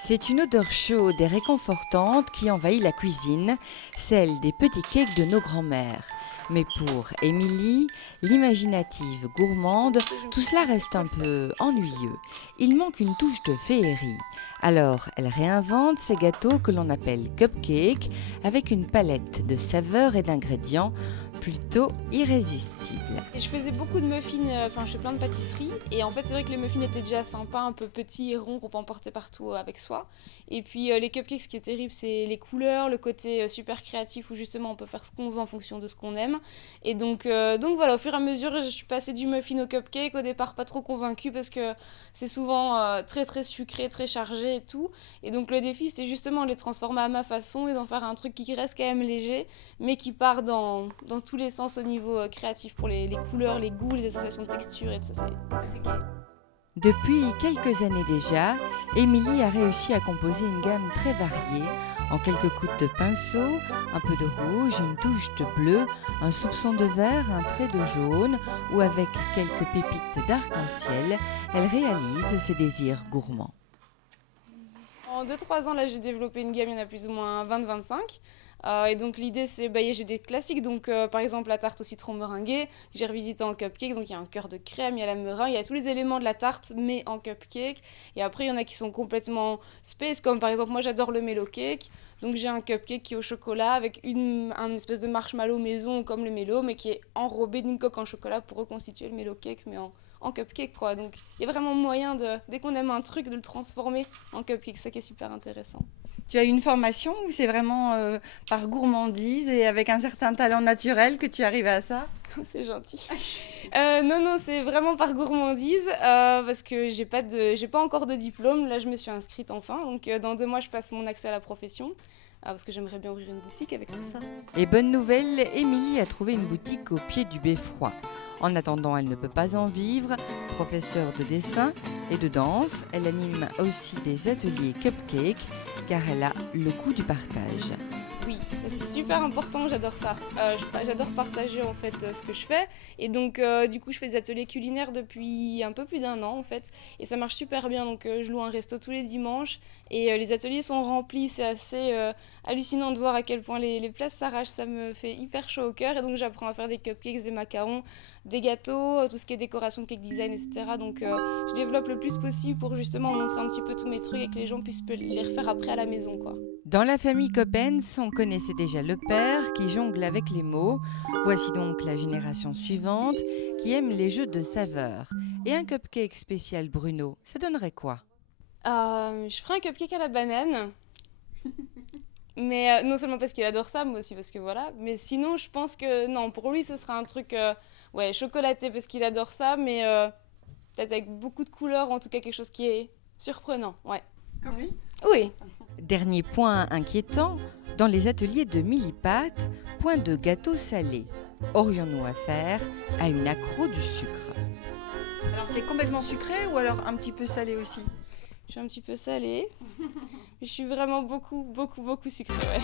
C'est une odeur chaude et réconfortante qui envahit la cuisine, celle des petits cakes de nos grands-mères. Mais pour Émilie, l'imaginative gourmande, tout cela reste un peu ennuyeux. Il manque une touche de féerie. Alors, elle réinvente ces gâteaux que l'on appelle cupcakes avec une palette de saveurs et d'ingrédients plutôt irrésistibles. Et je faisais beaucoup de muffins, je fais plein de pâtisseries. Et en fait, c'est vrai que les muffins étaient déjà sympas, un peu petits et ronds qu'on peut emporter partout avec soi. Et puis les cupcakes, ce qui est terrible, c'est les couleurs, le côté super créatif où justement on peut faire ce qu'on veut en fonction de ce qu'on aime. Et donc voilà, au fur et à mesure, je suis passée du muffin au cupcake. Au départ, pas trop convaincue parce que c'est souvent très très sucré, très chargé et tout. Et donc le défi, c'était justement de les transformer à ma façon et d'en faire un truc qui reste quand même léger, mais qui part dans tous les sens au niveau créatif pour les couleurs, les goûts, les associations de textures et tout ça. C'est gay. Depuis quelques années déjà, Émilie a réussi à composer une gamme très variée, en quelques coups de pinceau, un peu de rouge, une touche de bleu, un soupçon de vert, un trait de jaune, ou avec quelques pépites d'arc-en-ciel, elle réalise ses désirs gourmands. En 2-3 ans, là, j'ai développé une gamme, il y en a plus ou moins 20-25. Et donc l'idée c'est, j'ai des classiques, donc par exemple la tarte au citron meringuée, j'ai revisité en cupcake, donc il y a un cœur de crème, il y a la meringue, il y a tous les éléments de la tarte mais en cupcake. Et après il y en a qui sont complètement space, comme par exemple moi j'adore le mellow cake, donc j'ai un cupcake qui est au chocolat avec un espèce de marshmallow maison comme le mellow, mais qui est enrobé d'une coque en chocolat pour reconstituer le mellow cake, mais en cupcake quoi. Donc il y a vraiment moyen dès qu'on aime un truc, de le transformer en cupcake, c'est ça qui est super intéressant. Tu as une formation ou c'est vraiment par gourmandise et avec un certain talent naturel que tu arrives à ça? C'est gentil. Non, c'est vraiment par gourmandise parce que j'ai pas encore de diplôme. Là, je me suis inscrite enfin. Donc, dans 2 mois, je passe mon accès à la profession parce que j'aimerais bien ouvrir une boutique avec tout ça. Et bonne nouvelle, Émilie a trouvé une boutique au pied du Beffroi. En attendant, elle ne peut pas en vivre. Professeure de dessin et de danse, elle anime aussi des ateliers cupcakes car elle a le goût du partage. Oui, c'est super important, j'adore ça. J'adore partager en fait ce que je fais. Et donc du coup je fais des ateliers culinaires depuis un peu plus d'1 an en fait. Et ça marche super bien, donc je loue un resto tous les dimanches. Et les ateliers sont remplis, c'est assez hallucinant de voir à quel point les places s'arrachent. Ça me fait hyper chaud au cœur. Et donc j'apprends à faire des cupcakes, des macarons, des gâteaux, tout ce qui est décoration de cake design, etc. Donc je développe le plus possible pour justement montrer un petit peu tous mes trucs et que les gens puissent les refaire après à la maison quoi. Dans la famille Coppens, on connaissait déjà le père qui jongle avec les mots. Voici donc la génération suivante qui aime les jeux de saveurs. Et un cupcake spécial Bruno, ça donnerait quoi? Je ferai un cupcake à la banane. Mais non seulement parce qu'il adore ça, mais aussi parce que voilà. Mais sinon, je pense que non, pour lui, ce sera un truc chocolaté parce qu'il adore ça, mais peut-être avec beaucoup de couleurs, en tout cas quelque chose qui est surprenant. Ouais. Comme lui? Oui. Dernier point inquiétant, dans les ateliers de Millipat, point de gâteau salé. Aurions-nous affaire à une accro du sucre? Alors tu es complètement sucré ou alors un petit peu salé aussi? Je suis un petit peu salée, mais je suis vraiment beaucoup, beaucoup, beaucoup sucrée, ouais.